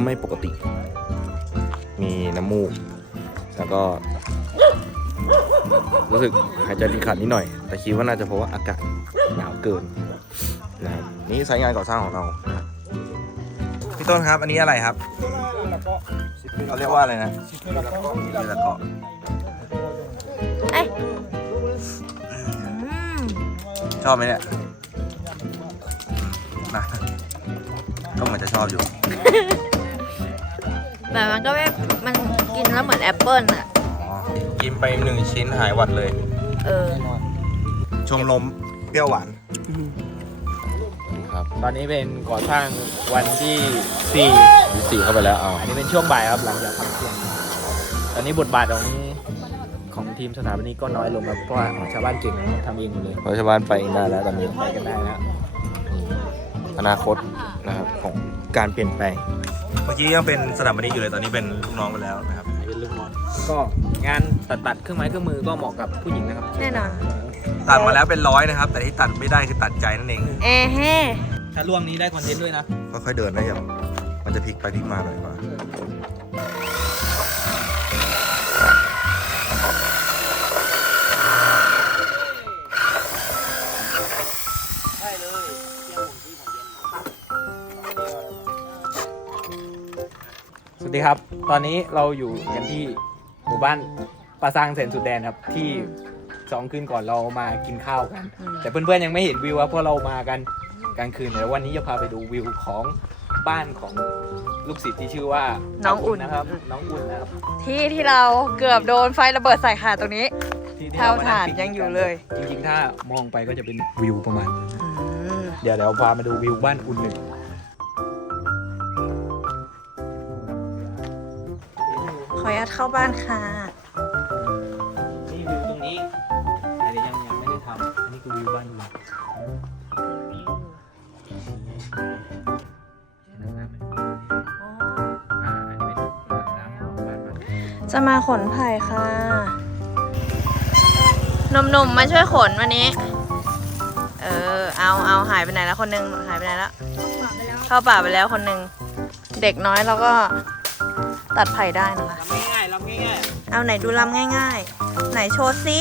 อาการเริ่มไม่ปกติ มีน้ำมูก แล้วก็ รู้สึกหายใจติดขัดนิดหน่อย แต่คิดว่าน่าจะเพราะว่าอากาศหนาวเกินนะครับนี่สายงานก่อสร้างของเรานะครับพี่ต้นครับ อันนี้อะไรครับเราเรียกว่าอะไรนะนี่ละเกาะเอ้ยอืมชอบไหมเนี่ยนะก็เหมือนจะชอบอยู่ แต่มันก็ไม่ มันกินแล้วเหมือนแอปเปิ้ลอะกินไปหนึ่งชิ้นหายหวัดเลย เออ ชมลมเปรี้ยวหวาน ครับ ตอนนี้เป็นก่อสร้างวันที่สี่ดีสี่เข้าไปแล้วเอาอันนี้เป็นช่วงบ่ายครับหลังจากพักเที่ยง ตอนนี้บทบาทของของทีมสถาปนิกก็น้อยลงครับเพราะว่าชาวบ้านเก่งนะครับทำเองหมดเลยเพราะชาวบ้านไปได้แล้วตอนนี้ไปกันได้แล้วอนาคตนะครับของการเปลี่ยนแปลง เมื่อกี้ยังเป็นสถาปนิกอยู่เลยตอนนี้เป็นลูกน้องไปแล้วนะครับเป็นลูกน้องก็งานตัดตัดเครื่องไม้เครื่องมือก็เหมาะกับผู้หญิงนะครับแน่นอนตัดมาแล้วเป็นร้อยนะครับ แต่ที่ตัดไม่ได้คือตัดใจนั่นเองเอ้เฮ้ถ้าร่วมนี้ได้คอนเทนต์ด้วยนะค่อยๆเดินนะอย่ามันจะพลิกไปพลิกมาหน่อยกว่า วัสดีครับ ตอนนี้เราอยู่กันที่หมู่บ้านปราซางแสนสุดแดนครับ ที่สองคืนก่อนเรามากินข้าวกัน แต่เพื่อนๆยังไม่เห็นวิวครับเพราะเรามากันกลางคืนแต่วันนี้จะพาไปดูวิวของบ้านของลูกศิษย์ที่ชื่อว่าน้องอุ่น นะครับ น้องอุ่นนะครับที่ที่เราเกือบโดนไฟระเบิดใส่ค่ะตรงนี้ที่ที่เท่ารมฐานปิกยังอยู่เลย จริงๆ ถ้ามองไปก็จะเป็นวิวประมาณนั้นอืมเดี๋ยวเดี๋ยวพามาดูวิวบ้านอุ่นหนึ่ง ขออนุญาตเข้าบ้านค่ะ นี่วิวตรงนี้แต่เดี๋ยวยังยังไม่ได้ทำอันนี้คือวิวบ้านอุ่นอ่าอันนี้เป็นปากน้ำของบ้านมันจะมาขนไผ่ค่ะหนุ่มๆมาช่วยขนวันนี้ เออ เอาเอาหายไปไหนแล้วคนหนึงหายไปไหนแล้ว เข้าป่าไปแล้วคนหนึง เด็กน้อยเราก็ตัดไผ่ได้นะคะ เอาไหนดูลำง่าย ๆ ไหนโชว์ซิ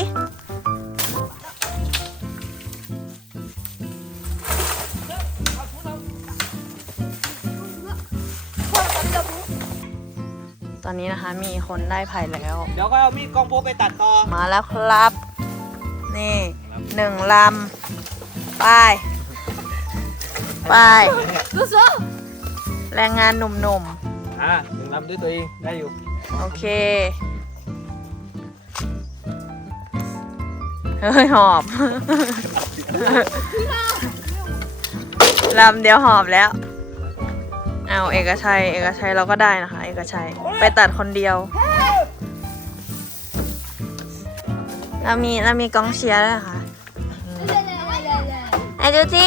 ตอนนี้นะคะมีคนได้ไผ่แล้วๆเดี๋ยวก็เอามีดกองโพไปตัดต่อ มาแล้วครับ นี่หนึ่งลำ ไป ไปแรงงานหนุ่มอ่าหนึ่งลำด้วยตัวเองได้อยู่ๆ โอเค เฮ้ย หอบ ลำเดียวหอบแล้ว เอาเอกชัย เอกชัยเราก็ได้นะคะ เอกชัย ไปตัดคนเดียว เรามีเรามีกองเชียร์ด้วยเหรอค่ะไหนดูสิ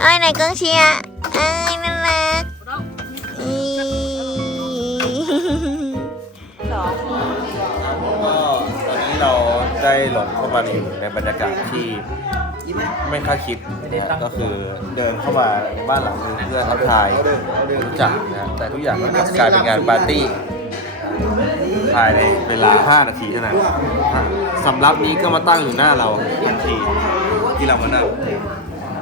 เอ้ไหนกองเชียร์เอ้ยน่ารักอี ได้หลงเข้ามาอยู่ในบรรยากาศที่ไม่คาดคิดนะฮะก็คือเดินเข้ามาในบ้านหลังนึงเพื่อทักทายรู้จักนะฮะแต่ทุกอย่างก็กลายเป็นงานปาร์ตี้ภายในเวลา 5 นาทีเท่านั้นสำรับนี้ก็มาตั้งอยู่หน้าเราทันทีที่เรามานั่ง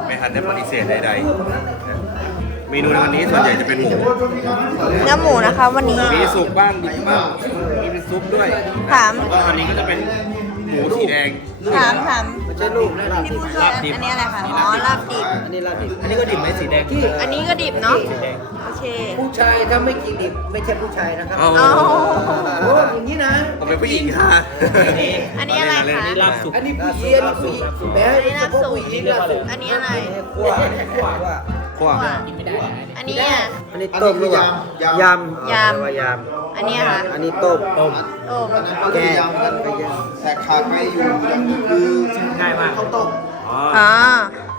ไม่ทันได้ปฏิเสธใดๆเมนูในวันนี้ส่วนใหญ่จะเป็นหมูเนื้อหมูนะคะ วันนี้มีสุกบ้างดิบบ้างมีเป็นซุปด้วยถามแล้วก็อันนี้ก็จะเป็น หมูสีแดง ถามถามไม่ใช่ลูกพี่พูดว่าอันนี้อะไรคะ อ๋อลาบดิบ อันนี้ลาบดิบอันนี้ก็ดิบไหมสีแดง อันนี้ก็ดิบเนาะสีแดงโอเค ผู้ชายถ้าไม่กินดิบไม่ใช่ผู้ชายนะครับเอา เอาโอ้อย่างนี้นะ ผมเป็นผู้หญิงค่ะอันนี้อะไรคะ อันนี้ลาบสุกอันนี้ผู้หญิงอันนี้ผู้หญิงแม้อันนี้เฉน้ำพาะสุกผู้หญิงล่ะอันนี้อะไร ขั้วขั้วขั้วอันนี้อะ อันนี้ต้มหรือเปล่ายำยำว่าย อันนี้อะค่ะำอันนี้ต้มต้มโอ้แกงไปยแต่ขาดไม่อยู่อย่างหนึ่งคือง่ายมาก ข้าวต้มอ๋ออ๋อ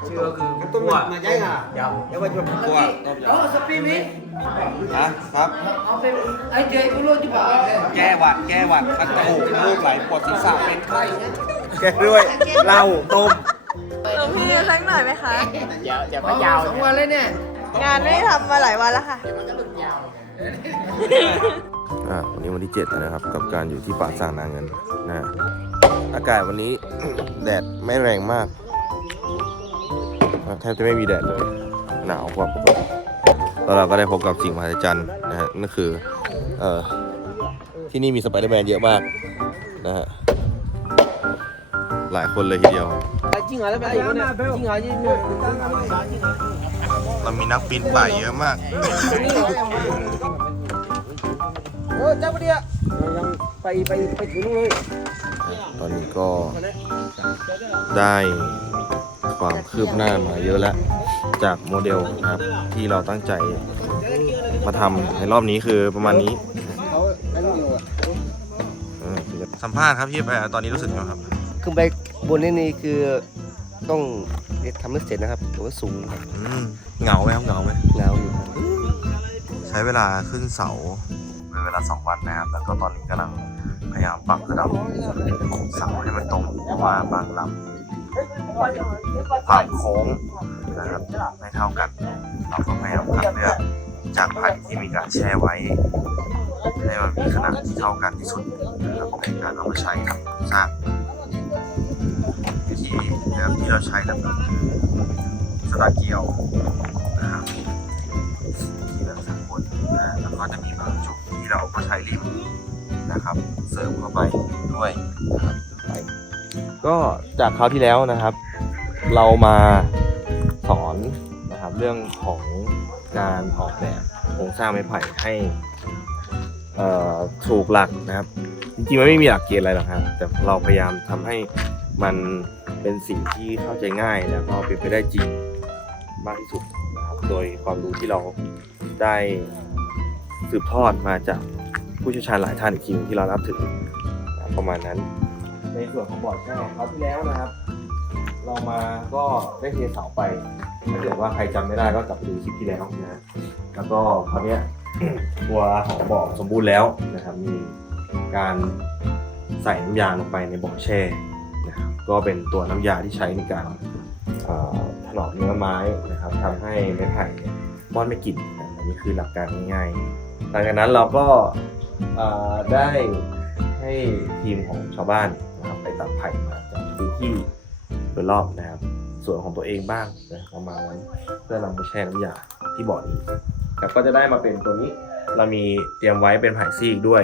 ชื่อก็คือำต้มคั่วมาใช่ค่ะยำเดี๋ยวว่าจะขั้วต้มยโอ้สปีมิำนะครับเอาไปไอ้เจ๊กุโรจิบะแก้หวัดแก้หวัดคัดจมูกมูกไหลปวดศีรษะเป็นไข้แก้ด้วยเหล้าต้ม หลวงพี่สักหน่อยไหมคะเดี๋ยวเดี๋ยวก็ยาวสองวันเลยเนี่ยงานไม่ทำมาหลายวันแล้วค่ะ อ่าวันนี้วันที่7แล้วนะครับ กับการอยู่ที่ป่าสร้างนาเงินนะฮะอากาศวันนี้ แดดไม่แรงมากอ่าแทบจะไม่มีแดดเลย หนาวกว่าปกติแล้วเราก็ได้พบกับสิ่งมหัศจรรย์นะฮะนั่นคือเอ่อที่นี่มีสไปเดอร์แมนเยอะมากนะฮะหลายคนเลยทีเดียว เรามีนักปีนป่ายเยอะมาก เออจ้าปะเดียยังไปไปไปถึงเลยตอนนี้ก็ได้ความคืบหน้ามาเยอะแล้ว จากโมเดลนะครับ ที่เราตั้งใจมาทำในรอบนี้คือประมาณนี้เขาอันนี้อยู่เออสัมภาษณ์ครับพี่ไปตอนนี้รู้สึกยังไงครับ ขึ้นไปบนนี่นี่คือต้องทำให้เสร็จนะครับถือว่าสูงนะครับอืมเหงาไหมครับเหงาไหมหนาวอยู่ครับ ใช้เวลาขึ้นเสาเป็นเว ลาสองวันนะครับ แล้วก็ตอนนี้กำลังพยายามปรับระดับเสาให้มันตรงเพราะว่าบางลำความโค้งนะครับไม่เท่ากัน เราก็พยายามคัดเลือกจากไผ่ที่มีการแช่ไว้ให้มันมีขนาดที่เท่ากันที่สุดนะครับในการเอามาใช้ทำสร้างวิธีนะครับที่เราใช้นะครับคือสตาร์เกียว นะครับ เสริมเข้าไปด้วยนะครับไปก็จากคราวที่แล้วนะครับ เรามาสอนนะครับเรื่องของการออกแบบโครงสร้างไม้ไผ่ให้ถูกหลักนะครับ จริงๆมันไม่มีหลักเกณฑ์อะไรหรอกครับ แต่เราพยายามทำให้มันเป็นสิ่งที่เข้าใจง่าย แล้วก็เป็นไปได้จริงมากที่สุดนะครับโดยความรู้ที่เราได้สืบทอดมาจาก ผู้เชี่ยวชาญหลายท่านอีกทีหนึ่งที่เรานับถือนะประมาณนั้น ในส่วนของบอร์ดแช่คราวที่แล้วนะครับ เรามาก็ได้เทเสาไปถ้าเกิดว่าใครจำไม่ได้ก็กลับไปดูคลิปที่แล้วนะแล้วก็คราวนี้ตัวของบ่อสมบูรณ์แล้วนะครับมีการใส่น้ำยาลงไปในบ่อแช่นะครับก็เป็นตัวน้ำยาที่ใช้ในการถนอมเนื้อไม้นะครับทำให้ไม้ไผ่มอดไม่กลิ่นนะอันนี้คือหลักการง่ายๆหลังจากนั้นเราก็ ได้ให้ทีมของชาวบ้านนะครับไปตัดไผ่มาจากพื้นที่โดยรอบนะครับ ส่วนของตัวเองบ้างนะประมาณนั้นเพื่อนำไปแช่น้ำยาที่บ่อนี้ครับก็จะได้มาเป็นตัวนี้เรามีเตรียมไว้เป็นไผ่ซีกด้วย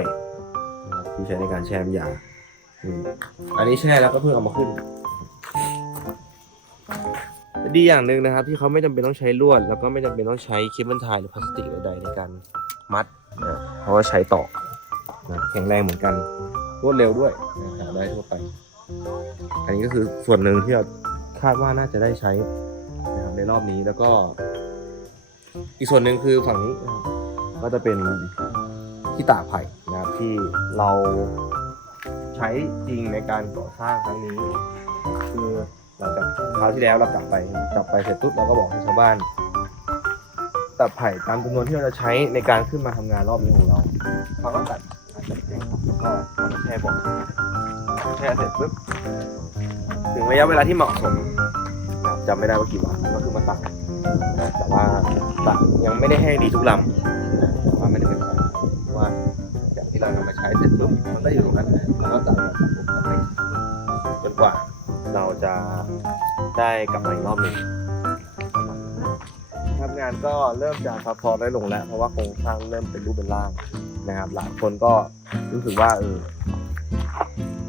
ที่ใช้ในการแช่น้ำยาอันนี้แช่แล้วก็เพิ่งเอามาขึ้น ดีอย่างหนึ่งนะครับ ที่เขาไม่จำเป็นต้องใช้ลวด แล้วก็ไม่จำเป็นต้องใช้เคเบิลไทยหรือพลาสติกใดๆในการมัดนะเพราะว่าใช้ต่อนะแข็งแรงเหมือนกันรวดเร็วด้วยนะหาได้ทั่วไป อันนี้ก็คือส่วนหนึ่งที่เราคาดว่าน่าจะได้ใช้นะครับในรอบนี้แล้วก็ อีกส่วนหนึ่งคือฝั่งนี้นะครับก็จะเป็นที่ตากไผ่นะครับที่เราใช้จริงในการก่อสร้างครั้งนี้ คือ หลังจากคราวที่แล้วเรากลับไปกลับไปเสร็จปุ๊บเราก็บอกให้ชาวบ้านตัดไผ่ตามจำนวนที่เราจะใช้ในการขึ้นมาทำงานรอบนี้ของเราเขาก็ตัดตัดเองแล้วก็เอามาแช่บ่อแช่เสร็จปุ๊บถึงระยะเวลาที่เหมาะสมจำไม่ได้ว่ากี่วันก็คือมาตัดแต่ว่าตัดยังไม่ได้แห้งดีทุกลำแต่ว่าไม่ได้เป็นปัญหาเพราะว่าจากที่เรานำมาใช้เสร็จปุ๊บมันก็อยู่ตรงนั้นนะแล้วก็ตัดตัดตัดตัดตัดไปจนกว่า เราจะได้กลับมาอีกรอบหนึ่งทำงานก็เริ่มจะซับซ้อนได้ลงแล้ว เพราะว่าโครงสร้างเริ่มเป็นรูปเป็นร่างนะครับ หลายคนก็รู้สึกว่าเออ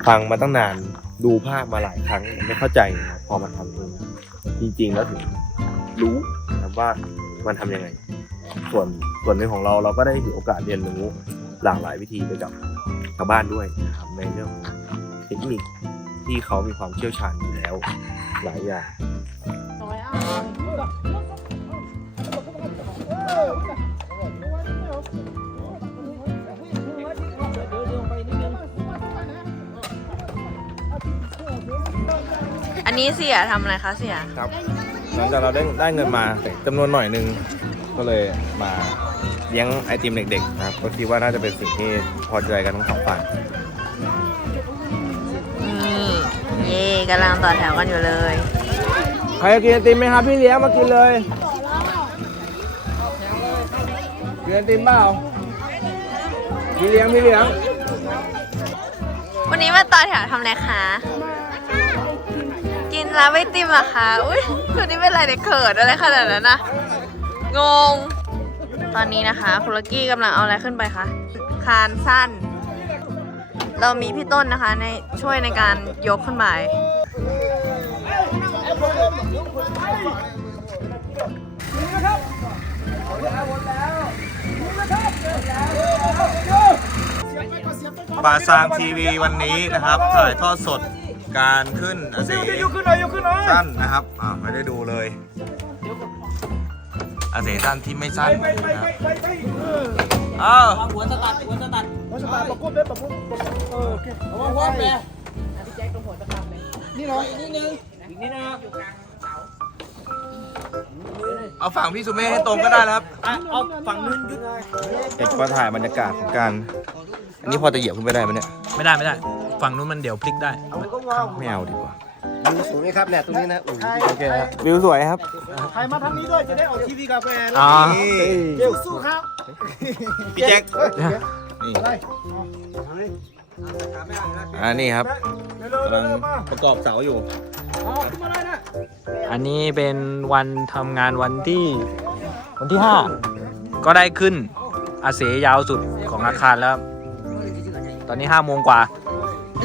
ฟังมาตั้งนานดูภาพมาหลายครั้งไม่เข้าใจนะพอมาทำเองจริงๆแล้วถึงรู้นะว่ามันทำยังไง ส่วนส่วนหนึ่งของเราเราก็ได้ถือโอกาสเรียนรู้หลากหลายวิธีไปกับชาวบ้านด้วยนะครับในเรื่องเทคนิค ที่เขามีความเชี่ยวชาญอยู่แล้ว หลายอย่างอันนี้เสียทำอะไรคะเสีย ครับ หลังจากเราได้ได้เงินมาจำนวนหน่อยหนึง ก็เลยมาเลี้ยงไอติมเด็กๆนะครับ ก็คิดว่าน่าจะเป็นสิ่งที่พอใจกันทั้งสองฝ่าย กำลังต่อแถวกันอยู่เลย ใครจะกินไอติมไหมครับพี่เลี้ยงมากินเลยมีไอติมเปล่าพี่เลี้ยงพี่เลี้ยงวันนี้มาต่อแถวทำอะไรคะ กินร้านไอติมเหรอะคะ อุ้ยคนนี้เป็นอะไรเนี่ยเขินอะไรขนาดนั้นนะ งง ตอนนี้นะคะ คุณลักกี้กำลังเอาอะไรขึ้นไปคะ คานสั้น เรามีพี่ต้นนะคะในช่วยในการยกขึ้นไปปาซางทีวีวันนี้นะครับ ถ่ายทอดสดการขึ้นอาเซสั้นนะครับอ่าไม่ได้ดูเลยอาเซสั้นที่ไม่สั้นนะครับอ้าวหัวสตัดหัวสตัด หัวสตัดประกบเลยประกบเออโอเคเอามาหัวแปรนี่หน่อยนิดนึงอีกนิดนึงเอาฝั่งพี่สุเมฆให้ตรงก็ได้แล้วครับเอาฝั่งนู้นยุดอยากจะมาถ่ายบรรยากาศของการ อันนี้พอจะเหยียบขึ้นไปได้ไหมเนี่ย ไม่ได้ไม่ได้ ฝั่งนู้นมันเดี๋ยวพลิกได้ไม่เอาดีกว่าดูสูงไหมครับเนี่ยตรงนี้นะอุ้ยโอเคครับวิวสวยครับใครมาทางนี้ด้วยจะได้ออกทีวีกาแฟอ๋อเดี๋ยวสู้ครับพี่แจ็ค นี่อ่านี่ครับเร็วกำลังๆมาประกอบเสาอยู่เอาขึ้นมาได้นะอันนี้เป็นวันทำงานวันที่ วันที่ 5 ก็ได้ขึ้น อาเสยาวสุดของอาคารแล้ว ตอนนี้5โมงกว่า เ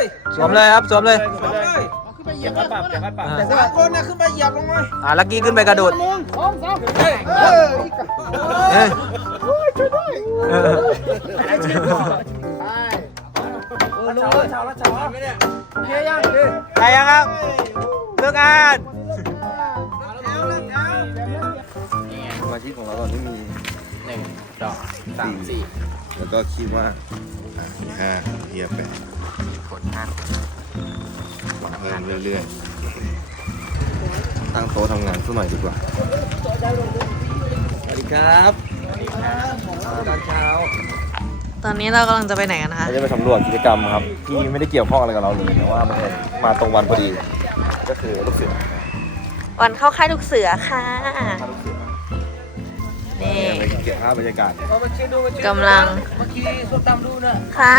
เลยสวมเลยครับสวมเลยสวมเลยขึ้นไปเหยียบปรับเหยียบปรับอ่าแต่สามคนนะขึ้นไปเหยียบลงมาอ่าลักกี้ขึ้นไปกระโดดหนึ่งสองสามเฮ้ยเออเอ้ยเออใช่เออรู้ชาวละชาวไม่เนี่ยโอเคยังไปยังครับเลิกงานสมาชิกของเราตอนนี้มีหนึ่งสองสามสี่แล้วก็คิดว่า อะห้าเฮียแปดผลงานหวังเพิ่มเรื่อยๆ ตั้งโต๊ะทำงานสักหน่อยดีกว่า สวัสดีครับตอนเช้า ตอนนี้เรากำลังจะไปไหนกันนะคะ เราจะไปสำรวจกิจกรรมครับ ที่ไม่ได้เกี่ยวข้องอะไรกับเราเลยแต่ว่ามันมาตรงวันพอดี ก็คือลูกเสือวันเข้าค่ายลูกเสือค่ะมาลูกเสือ นี่ ไปเก็บภาพบรรยากาศกำลัง เมื่อกี้ส้มตำดูนะค่ะ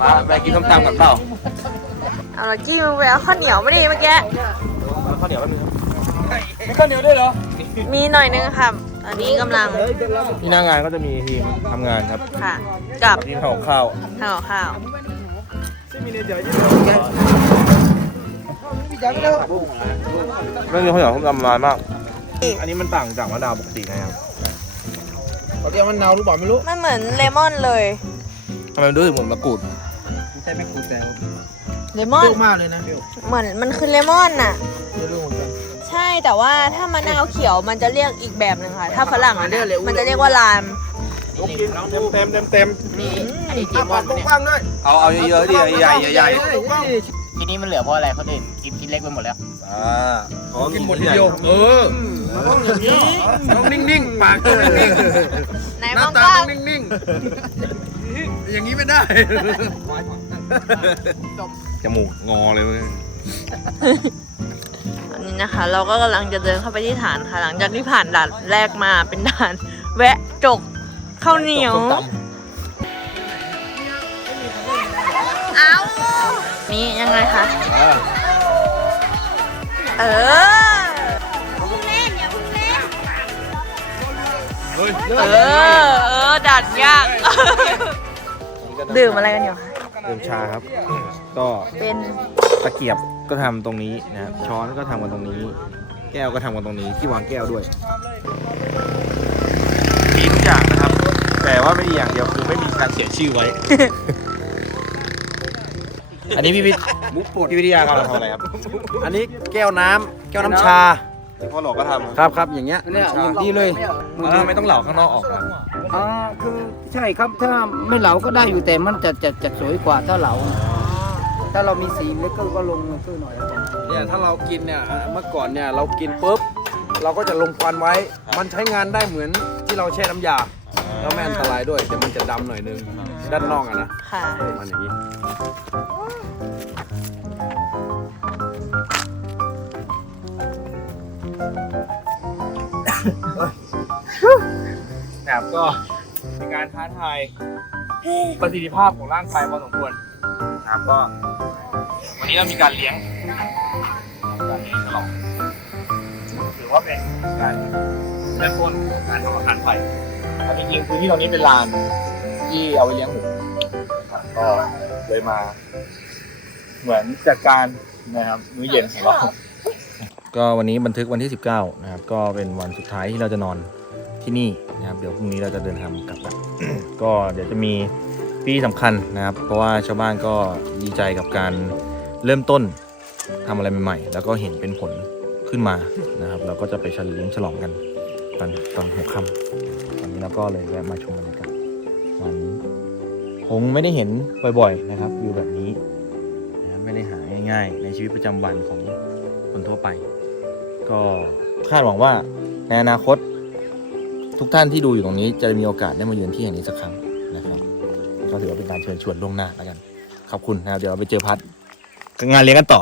มาไปกินส้มตำกันเปล่าเอาลักกี้มึงไปเอาข้าวเหนียวมาดิเมื่อกี้ เอาข้าวเหนียวแป๊บนึงครับมีข้าวเหนียวด้วยเหรอมีหน่อยนึงค่ะตอนนี้กำลัง ที่หน้างานก็จะมีทีมทำงานครับค่ะ กับทีมทำกับข้าวข้าวข้าว เรื่องนี้ข้าวเหนียวส้มตำร้านมาก อันนี้มันต่างจากมะนาวปกตินะครับ เขาเรียกมันนาวหรือเปล่าไม่รู้มันเหมือนเลมอนเลย ทำไมมันรู้สึกเหมือนมะกรูดใช่ไม่กูแต่เลมอเปนรี้ยวมากเลยนะเปรี้ยวเหมือนมันคือเลมอนน่ะ ไม่รู้เหมือนกัน ใช่แต่ว่าถ้ามะนาวเขียวมันจะเรียกอีกแบบหนึ่งค่ะ ถ้าฝรั่งอะนะมันจะเรียกว่าลามเต็มเต็มเต็มอะปากกว้างๆด้วยเอาเอาเยอะๆดิใหญ่ใหญ่ทีนี้มันเหลือเพราะอะไรคนอื่นกินกินเล็กไปหมดแล้ว อ่าขอกินหมดทีเดีเดียยววเออต้องอย่างนี้ต้องนิ่งๆปากต้องนิ่งไหนๆหบ้น้าองตาบ้าต้งองนิ่งๆอย่างนี้ไม่ได้จมูกงอเลยมึงอันนี้นะคะ เราก็กำลังจะเดินเข้าไปที่ฐานค่ะ หลังจากที่ผ่านด่านแรกมาเป็นด่าน แวะจกข้าวเหนียว เอานี่ยังไงคะ เออเออเออ ดัดยาก ดื่มอะไรกันอยู่คะดื่มชาครับ ก็เป็นตะเกียบก็ทำตรงนี้นะครับช้อนก็ทำกันตรงนี้ แก้วก็ทำกันตรงนี้ที่วางแก้วด้วยมีทุกอย่างนะครับ แต่ว่าไม่มีอย่างเดียวคือไม่มีการเสียชื่อไว้ อันนี้พี่วิทย์พี่วิทยากำลังทำอะไรครับอันนี้แก้วน้ำแก้วน้ำชาพ่อหลอกก็ทำครับครับอย่างเงี้ยอย่างดีเลยแล้วทำไมต้องเหลาข้างนอกออกครับอ่าคือใช่ครับถ้าไม่เหลาก็ได้อยู่แต่มันจะจะจะสวยกว่าถ้าเหลา ถ้าเรามีสีเล็กก็ก็ลงช่วยหน่อยครับผมเนี่ยถ้าเรากินเนี่ยเมื่อก่อนเนี่ยเรากินปุ๊บเราก็จะลงควันไว้ มันใช้งานได้เหมือนที่เราแช่น้ำยาแล้วไม่อันตรายด้วยแต่มันจะดำหน่อยนึง ด้านนอกอะนะค่ะ มันอย่างนี้นะครับก็เป็นการท้าทายประสิทธิภาพของร่างกายพอสมควรนะครับก็ วันนี้เรามีการเลี้ยงการเลี้ยงฉลองถือว่าเป็นการเริ่มต้นของการทำอาหารไทยแต่จริงๆพื้นที่ตรงนี้เป็นลานที่เอาไว้เลี้ยงหมูนะครับ ก็เลยมา เหมือนจัดการนะครับมื้อเย็นของเราก็วันนี้บันทึกวันที่ 19 นะครับ ก็เป็นวันสุดท้ายที่เราจะนอนที่นี่นะครับ เดี๋ยวพรุ่งนี้เราจะเดินทางกลับล้วก็เดี๋ยวจะมีปีสำคัญนะครับ เพราะว่าชาวบ้านก็ดีใจกับการเริ่มต้นทำอะไรใหม่ๆ แล้วก็เห็นเป็นผลขึ้นมานะครับ เราก็จะไปเฉลิมฉลองกันตอนตอนหัวค่ำตอนนี้เราก็เลยแวะมาชมบรรยากาศวัน คงไม่ได้เห็นบ่อยๆนะครับอยู่แบบนี้นะครับไม่ได้หาง่าย ๆ ในชีวิตประจำวันของคนทั่วไป ก็คาดหวังว่าในอนาคตทุกท่านที่ดูอยู่ตรงนี้จะมีโอกาสได้มาเยือนที่แห่งนี้สักครั้งนะครับก็ถือว่าเป็นการเชิญชวนล่วงหน้าแล้วกันขอบคุณนะครับเดี๋ยวเราไปเจอพัดงานเลี้ยงกันต่อ